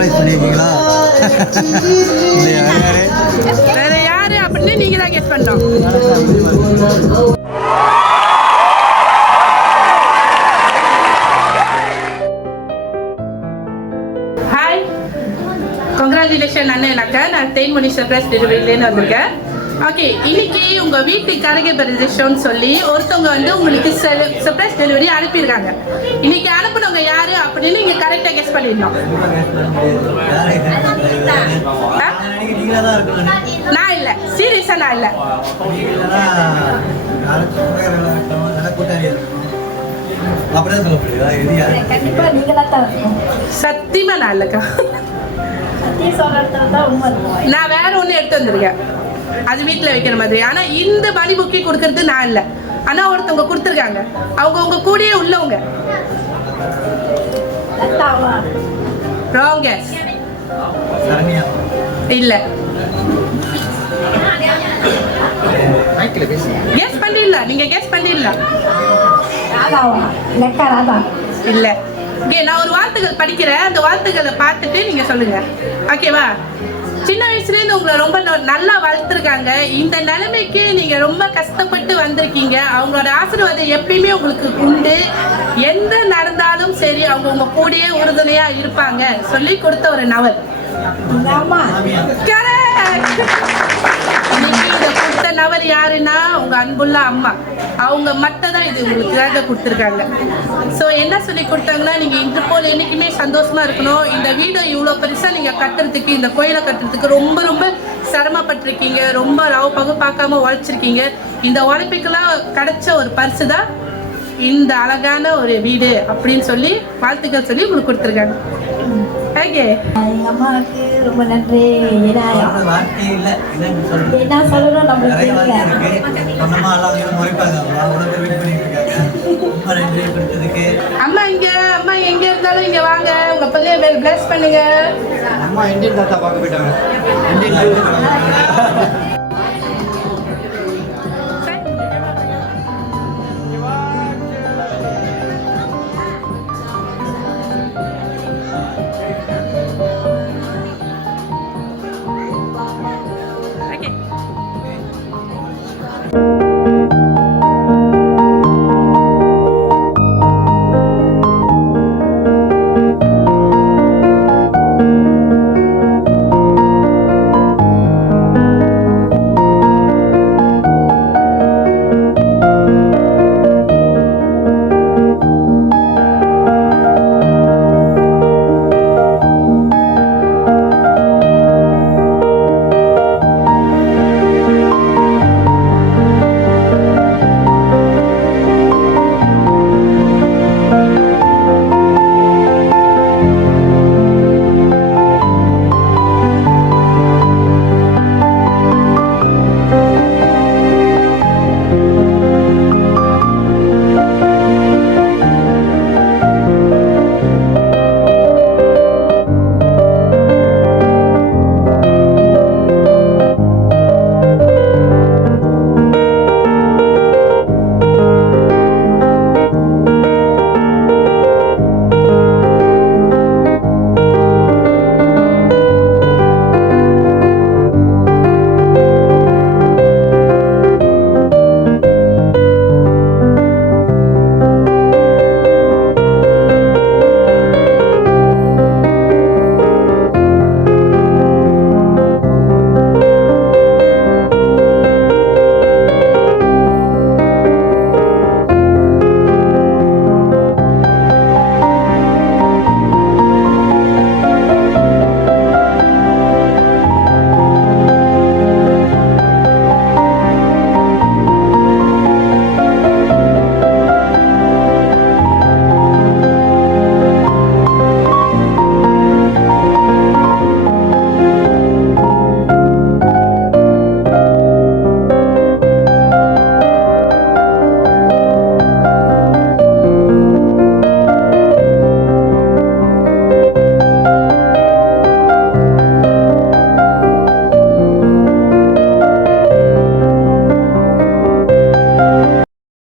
Surprise பண்ணியிருக்கீங்களா? வேற யாரு அப்படின்னு நீங்க தான் கெஸ் பண்ணோம். ஹாய், கங்க்ராச்சுலேஷன் அண்ணன் அக்கா. நான் தேன்மொழி சர்ப்ரைஸ் டெலிவரியிலேருந்து வந்திருக்கேன். ஓகே, இன்னைக்கு உங்க வீட்டுக்கு கரகை பிரதேசம்னு சொல்லி ஒருத்தவங்க வந்து உங்களுக்கு சர்ப்ரைஸ் டெலிவரி அனுப்பியிருக்காங்க. இன்னைக்கு அனுப்புனவங்க யாரு அப்படின்னு நீங்க கரெக்டா கெஸ் பண்ணிடணும். நான் இல்ல, சீரியஸா நான் இல்ல. சத்தியமா நான் இல்லக்கா. நான் வேற ஒண்ணு எடுத்து வந்திருக்கேன், அது வீட்டுல வைக்கிற மாதிரி. ஆனா இந்த மணி புக்கி கொடுக்கறது நான் இல்ல. ஆனா ஒருத்தவங்க கொடுத்துருக்காங்க, அவங்க உங்க கூடயே உள்ளவங்க. Wrong guess. இல்ல, கெஸ் பண்ணிடல. நீங்க கெஸ் பண்ணிடல. இல்ல. ஓகே, நான் ஒரு வார்த்தைகள் படிக்கிறேன், அந்த வார்த்தைகளை பார்த்துட்டு நீங்க சொல்லுங்க. ஓகேவா? சின்ன வயசுலேருந்து உங்களை ரொம்ப நல்லா வளர்த்துருக்காங்க. இந்த நிலைமைக்கு நீங்க ரொம்ப கஷ்டப்பட்டு வந்திருக்கீங்க. அவங்களோட ஆசீர்வாதம் எப்பயுமே உங்களுக்கு உண்டு. எந்த நடந்தாலும் சரி, அவங்க உங்க கூடயே உறுதுணையா இருப்பாங்க சொல்லி கொடுத்த ஒரு நபர். இன்னைக்கு இதை கொடுத்த நபர் யாருன்னா உங்க அன்புள்ள அம்மா. அவங்க மட்டும் தான் இது உங்களுக்காக கொடுத்துருக்காங்க. ஸோ என்ன சொல்லி கொடுத்தாங்கன்னா, நீங்க இன்று போல் என்னைக்குமே சந்தோஷமா இருக்கணும். இந்த வீடை இவ்வளோ பெருசா நீங்க கட்டுறதுக்கு, இந்த கோயிலை கட்டுறதுக்கு ரொம்ப ரொம்ப சிரமப்பட்டிருக்கீங்க. ரொம்ப ரவ பகு பார்க்காம உழைச்சிருக்கீங்க. இந்த உழைப்புக்கெல்லாம் கிடைச்ச ஒரு பரிசு தான் இந்த அழகான ஒரு வீடு அப்படின்னு சொல்லி வாழ்த்துக்கள் சொல்லி உங்களுக்கு கொடுத்துருக்காங்க. ஓகே, எங்க அம்மாவுக்கு ரொம்ப நன்றி. என்ன சொல்லணும் நம்மளுக்கு அம்மா எங்க இருந்தாலும் இங்க வாங்க, உங்க பிள்ளைய பிளஸ் பண்ணுங்க. அம்மா இந்தியன் தாத்தா பார்க்க போயிட்டாங்க.